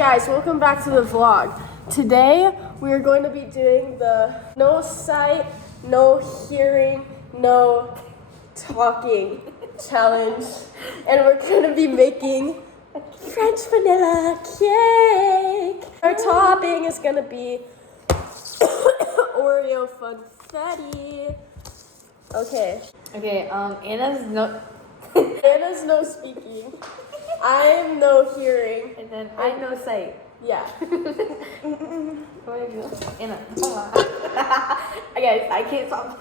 guys, welcome back to the vlog. Today we are going to be doing the no sight, no hearing, no talking challenge. And we're going to be making French vanilla cake. Our topping is going to be Oreo funfetti. Okay. Okay, Anna's no Anna's no speaking. I'm no hearing. and then I no sight. Yeah. Anna, come on. Guys, I can't stop.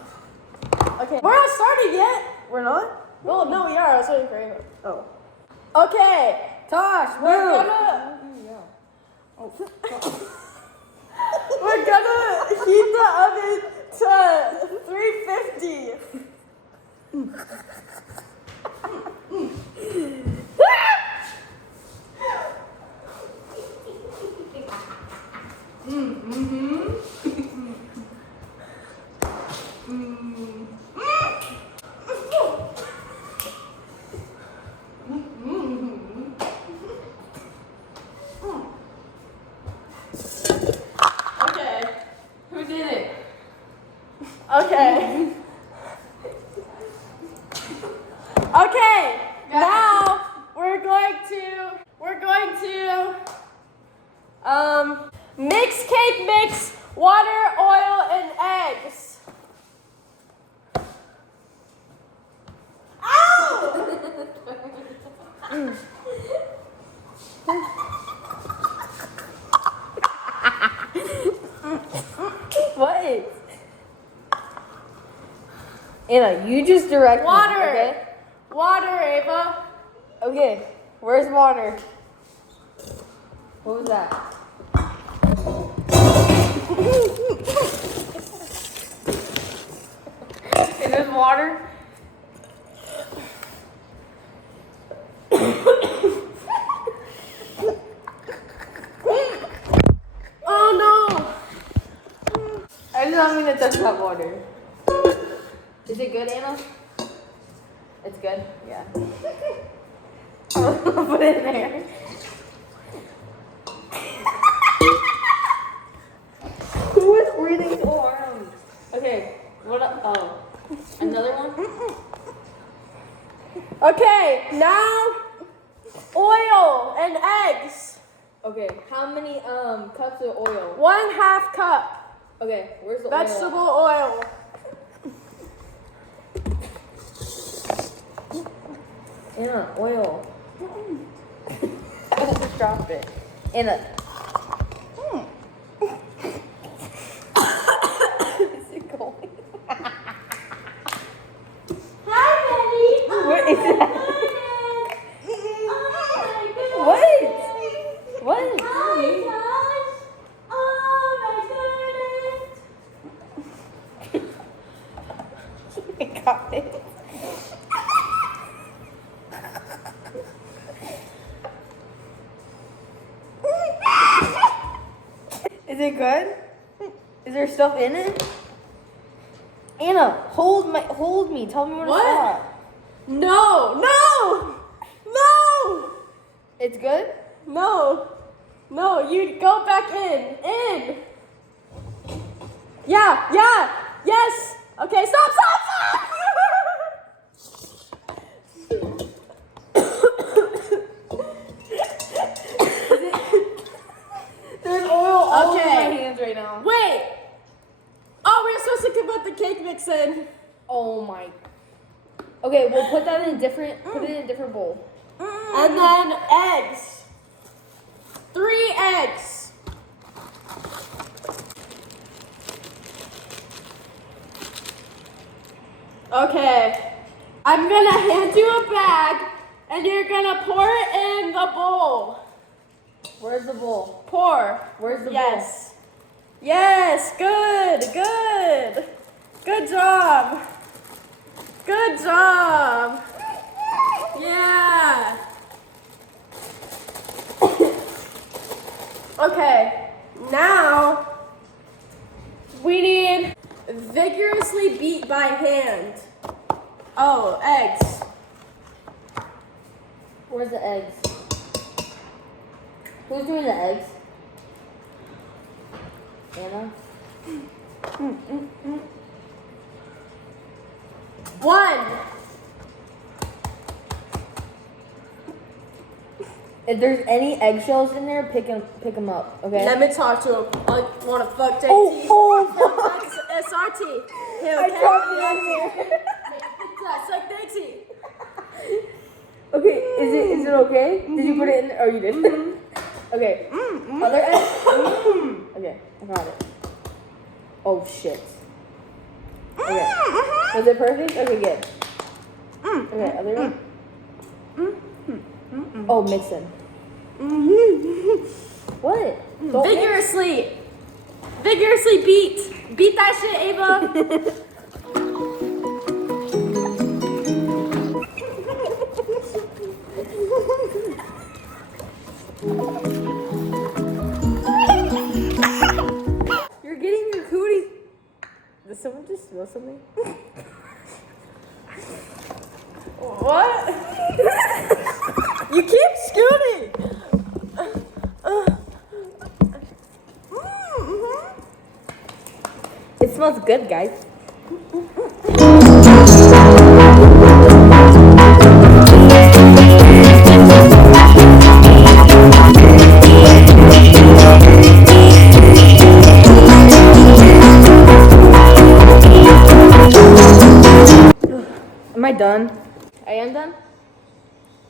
Okay. We're not starting yet. We're not? Well, no, we are. I was waiting for you. Oh. Okay. Tosh, We're move! gonna heat the oven to 350. Okay. Who did it? Okay. Okay. Now we're going to mix cake mix, water, oil, and eggs. Ow! What? Anna, you just direct me, Water. okay? Water, Ava. Okay, where's water? What was that? Is this water? Oh no. I did not mean to touch that water. Is it good, Anna? It's good? Yeah. Put it in there. Who is breathing so hard? Okay, what up? Oh, another one? Okay, now oil and eggs. Okay, how many cups of oil? 1/2 cup Okay, where's the vegetable oil? oil. Anna, oil. Just drop it. Anna. Is it going? Hi, Betty. What is that? What? What? I got it. Is it good? Is there stuff in it? Anna, hold me. Tell me when to What? stop. No. It's good? No, you go back in. Yeah, yes. Okay, stop. There's oil all over Okay. my hands right now. Wait. Oh, we're supposed to put the cake mix in. Oh my. Okay, we'll put that in a different. Put it in a different bowl. And then eggs. 3 eggs. Okay. I'm gonna hand you a bag and you're gonna pour it in the bowl. Where's the bowl? Pour. Where's the Yes. Yes, good. Good job. Yeah. Okay, now we need vigorously beat by hand. Oh, eggs. Where's the eggs? Who's doing the eggs? Anna? One. If there's any eggshells in there, pick them up, okay? Let me talk to him. I want to fuck JT. Oh. SRT. Hey, I okay? dropped it in there. Suck JT. Okay, is it okay? Did you put it in there? Oh, you did? Okay. Other egg? Okay, I got it. Oh, shit. Okay. Was it perfect? Okay, good. Okay, other one? Oh, mix them. What? Don't Vigorously beat. Beat that shit, Ava. You're getting your cooties. Did someone just smell something? What? You keep scooting. It smells good, guys. Am I done? I am done?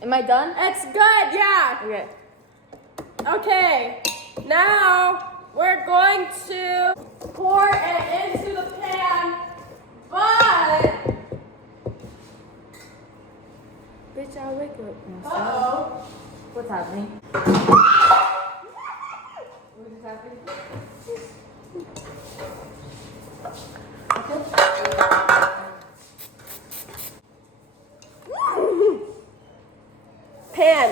Am I done? It's good, yeah. Okay. Okay, now we're going to pour it into the pan, but Bitch, I'll wake up. uh-oh. What's happening? What is happening? Pan.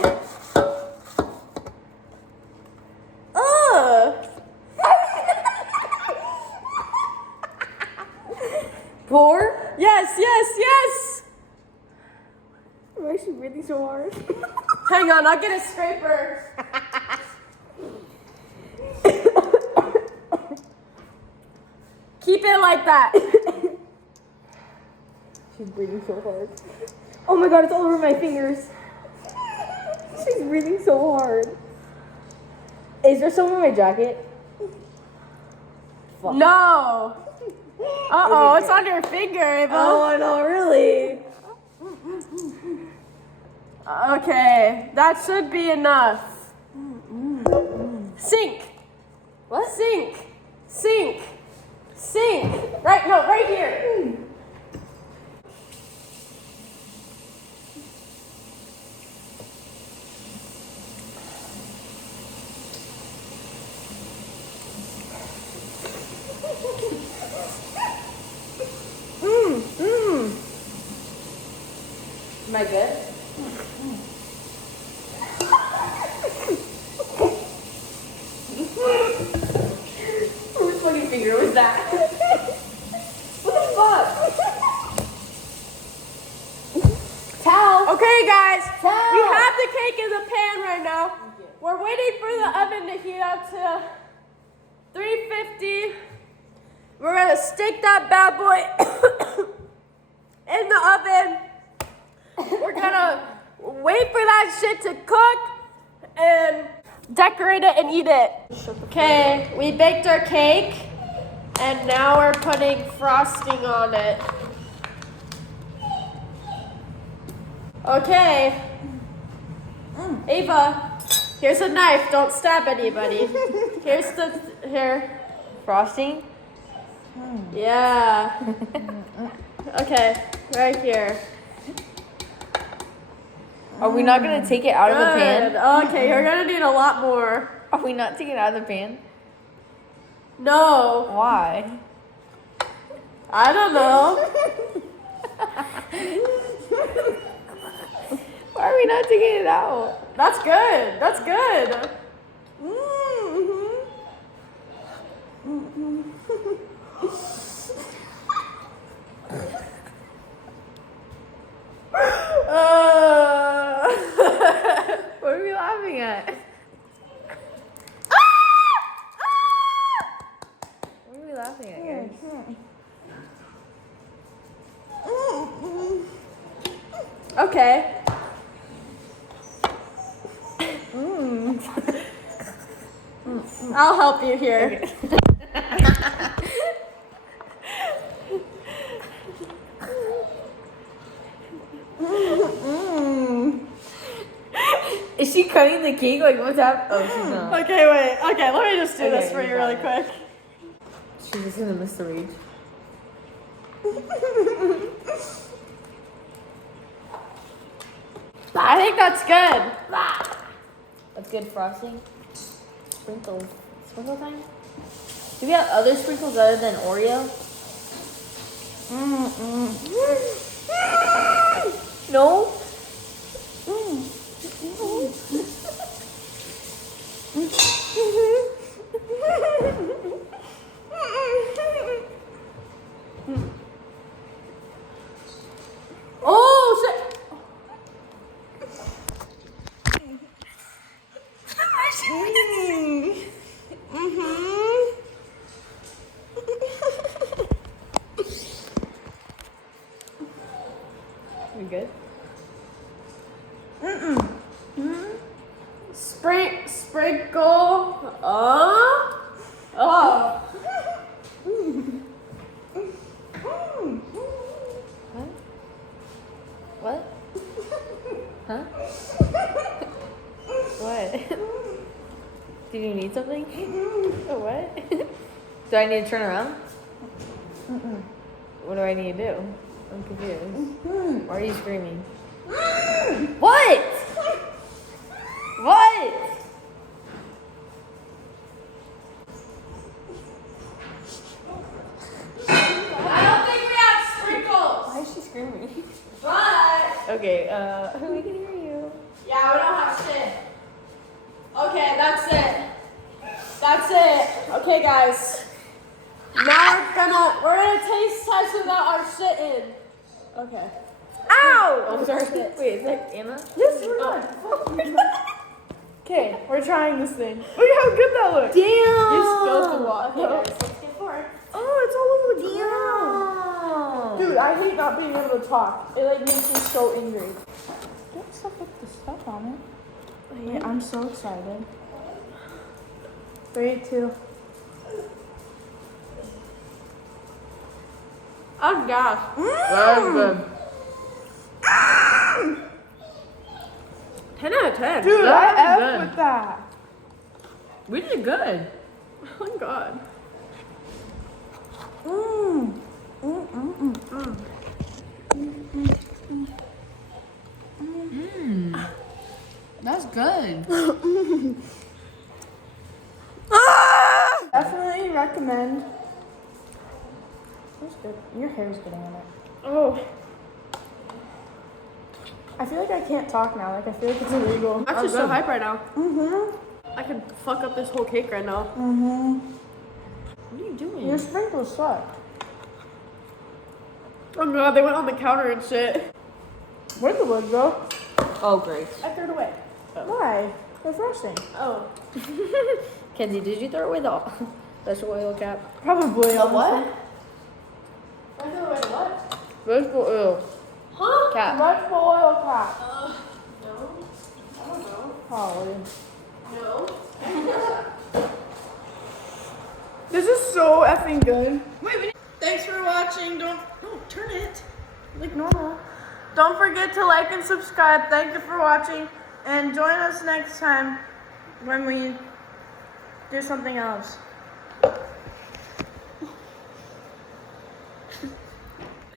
Pour? Yes. I'm actually breathing so hard. Hang on, I'll get a scraper. Keep it like that. She's breathing so hard. Oh my god, it's all over my fingers. She's breathing so hard. Is there some in my jacket? Fuck. No. Uh-oh, it's on your finger, Ava. Oh no, really? Okay, that should be enough. Sink. What? Sink. Right here. Am I good? Whose fucking finger was that? What the fuck? Towel. Okay, guys. Towel. We have the cake in the pan right now. We're waiting for the oven to heat up to 350. We're gonna stick that bad boy in the oven. We're gonna wait for that shit to cook and decorate it and eat it. Okay, we baked our cake and now we're putting frosting on it. Okay. Ava, here's a knife. Don't stab anybody. Here. Frosting? Yeah. Okay, right here. Are we not gonna take it out of the pan? Good. Okay, you're gonna need a lot more. Are we not taking it out of the pan? No, Why? I don't know. Why are we not taking it out? That's good. That's good. What are we laughing at? Okay. I'll help you here. Is she cutting the cake? Like, what's up? Oh, she's not. Okay, wait. Okay, let me just do this Okay, for you you really got quick. She's just gonna miss the reach. I think that's good. That's good frosting. Sprinkles. Sprinkle time? Do we have other sprinkles other than Oreo? No? Oh shit! We good? Sprinkle. Oh. What? Huh? What? Do you need something? Oh, what? Do I need to turn around? What do I need to do? I'm confused. Why are you screaming? What? What? I don't think we have sprinkles. Why is she screaming? But Okay, we can hear you. yeah, we don't have shit. Okay, that's it. That's it. Okay, guys. Now we're gonna taste test without our shit in. Okay. Ow! Oh, sorry. Wait, is that Anna? Yes, we're not. Okay, we're trying this thing. Look how good that looks. Damn! You spilled the water. Okay, guys, let's get for it. Oh, it's all over the ground. Dude, I hate not being able to talk. It like makes me so angry. Get stuff with the stuff on it. Yeah, I'm so excited. 3, 2. Oh gosh. That's good. 10 out of 10. Dude, That I was F good. with that. We did good. Oh my god. That's good. Definitely recommend. That's good. Your hair's getting on it. Oh. I feel like I can't talk now. Like I feel like it's illegal. I'm actually so good. hyped right now. I could fuck up this whole cake right now. What are you doing? Your sprinkles suck. Oh god, they went on the counter and shit. Where'd the wood go? Oh, great. I threw it away. Why? They're frosting. Oh. Kenzie, did you throw away the vegetable oil cap? Probably. The what? I threw away the what? Vegetable oil Huh? cap. Vegetable oil cap. No. I don't know. Probably. No. This is so effing good. Thanks for watching. Don't turn it like normal. Don't forget to like and subscribe. Thank you for watching, and join us next time when we do something else.